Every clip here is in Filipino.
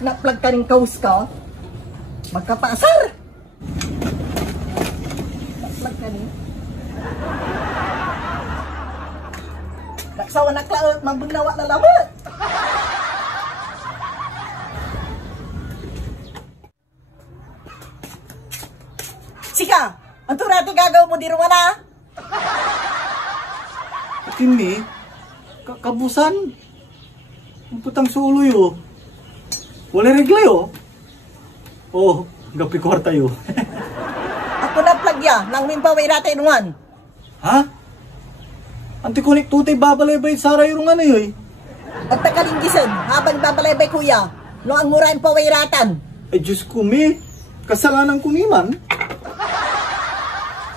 na-plug ka rin kaus ka, magkapasar. Na-plug ka rin. Naksawa na klaot, mambugnawa na lamot. Sika, ang turati gagaw mo di ruman na? Kini, kabusan. Ang putang suloy oh. Wala reglay oh. Oh, gapi kwarta yo. Ako na plagya, nang mimpaway natin inuan. Ha? Antikonik tutay babalay-bay sa rayurungan na yoy. At takalinggisan, habang babalay-bay kuya, no ang murahin pawayratan. Ay Diyos ko mi, kasalanan ko man.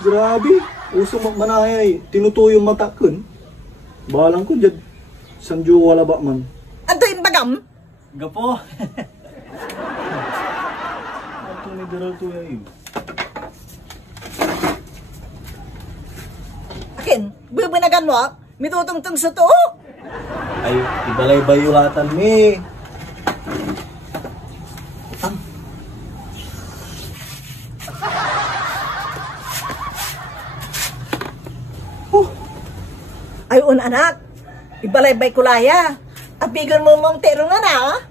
Grabe, uso manayay, tinutuyong mata kun. Balang ko dyan, sanjo wala ba man. Anto yung bagam? Gapo. Ito ni Daral to yun. Akin, bubanagan mo, mitutungtong sa to. Ay, ibalay-bayulatan mi. Utang. Ayun anak, ibalaybay kulaya. Abigan mo mong terong na na.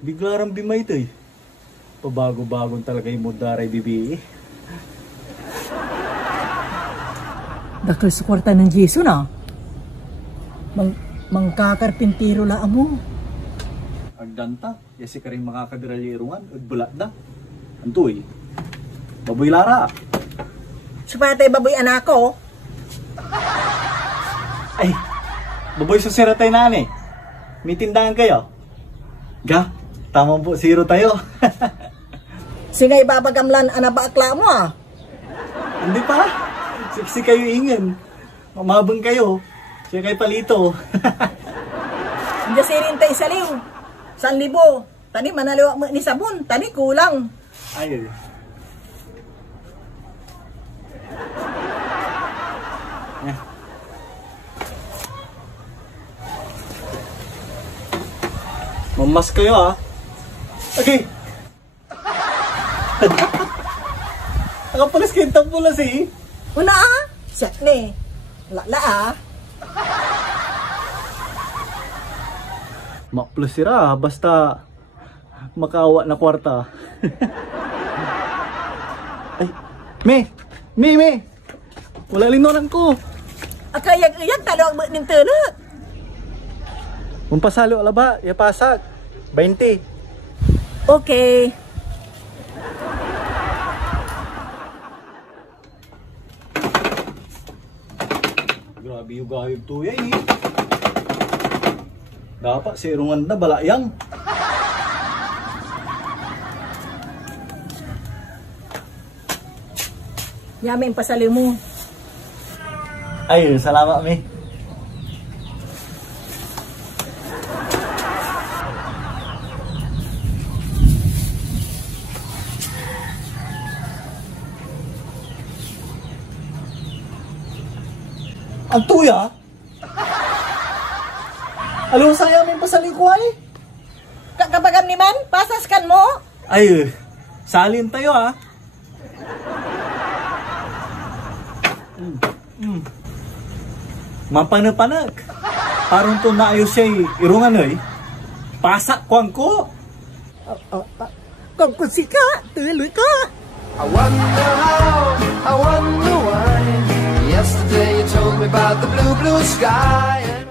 Biglarang bimay ito eh. Pabago-bagong talaga yung mudaray bibi. Dakal sa kwarta ng Jesu na. Mangkakarpintiro lang mo. Agdanta, yasi ka rin makakadiralirungan, agbulat na. Antoy, baboy lara. Supatay baboy anak ko. Ay, baboy sa siratay na ni. May tindahan kayo? Ga, tama po, zero tayo. Singay babagamlan anabakla mo ah. Hindi pa, siksi kayo ingin. Mamabang kayo, siya kay palito. Hindi sirin tayo saliw. 1,000. Tani manaliwa mo ni sabon, tani kulang. Ay, mamas kayo ah. Okay. Nakapalis kayo tampulas eh. Una ah, siyak ni. Lala ah. Makplus sira basta makawa na kwarta. Ay, me. Wala linonan ko. Akayag-iyag talawag mo ng tulot. Mumpasalo ala ba? Yapasag. 20. Okay. Grabe yung gayog to yan eh. Dapat sirungan na balayang. Yamin pasaliw mo. Ay, salamat mi. Ang tuya? Alam mo saya may pasali ko ay? Kakabagam ni man, pasaskan mo. Ay, salin tayo ah. Mampanak-panak. Parang to naayos siya irungan ay. Pasak kwang ko. Kung kusika, tuloy ka. I wonder how, I wonder why. Yesterday you told me about the blue, blue sky.